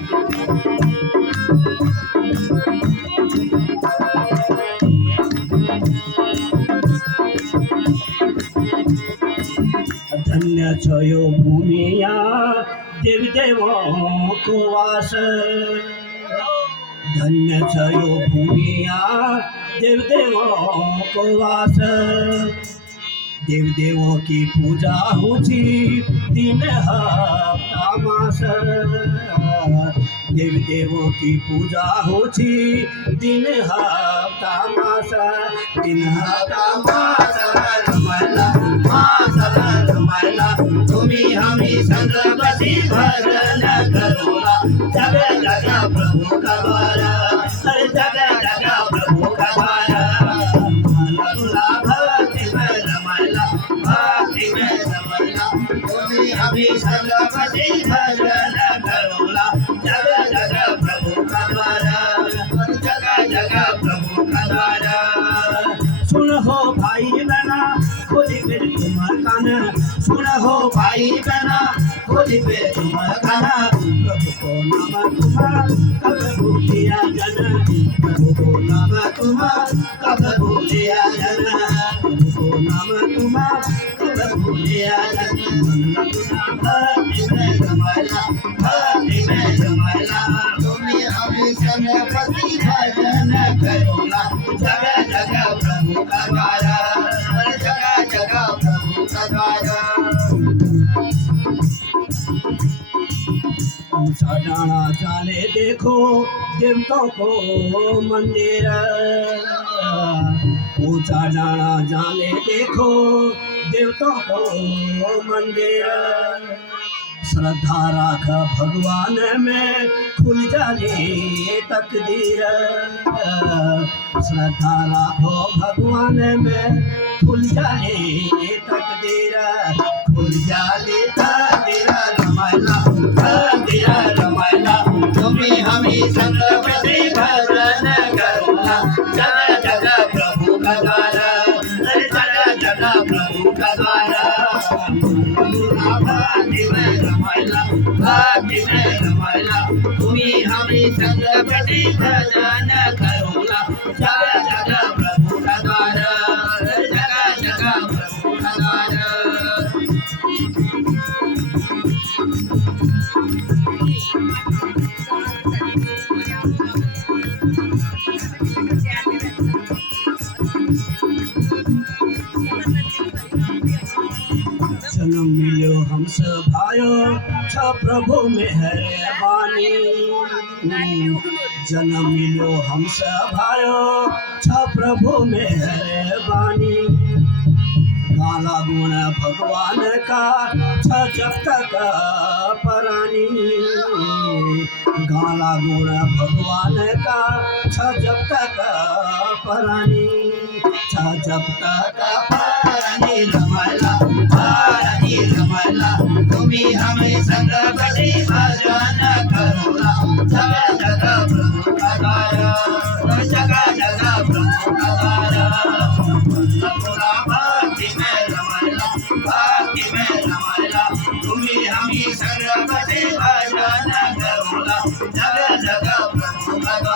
धन्य छो भूमिया, देव देवों को वास धन्य छो भूमिया, देव देव को वास देव देवों की पूजा हो जी दिन हफ़्ता मास। देव देवों की पूजा होती दिन हफ्ता मास दिन हफ्ता मास रमला मास रमला तुम्ही हमी संग बसी भजन करोला जग जग प्रभु का द्वारा। हर जग जग प्रभु का द्वारा। तुला भक्ति में रमला भक्ति में रमला तुम्ही हमी संग बसी খুলিবে তোমার কানা শোনা গো পাইবে না খুলিবে তোমার কানা প্রভু নামা তোমার কবে ভুলিয়া জানা জানা প্রভু নামা জানা डाना चाले देखो देवताओं को मंदिर। ऊँचा जाने देखो देवताओं को मंदिर। श्रद्धा राख भगवान में खुल जाने तकदीर। श्रद्धा राखो भगवान में खुल जाने तकदीर। खुल जाने तकदीर हमें संगपति भजन करना जग जग प्रभु का द्वारा हर जग जग प्रभु का द्वारा भक्ति में रमायला भक्ति में रमायला तुम्हें हमें संगपति भजन करोला। जग जग प्रभु का द्वारा जग जग प्रभु का द्वारा जन्म मिलो हम सब भायो छ प्रभु में मेहरबानी जन्म मिलो हम सब भायो छ प्रभु मेहरबानी काला गुण भगवान का, छ जब तक परानी। गाला गुण भगवान का, छ जब तक परानी। छ जब तक परानी रमला जगा जगा प्रमुखाकार जगा जगा प्रमुखाकार पुरा भक्ति में रमायला भक्ति में रमायला तुम्ही हमी सर्व सेवा जाना करूला जगा जगा प्रमुखाकार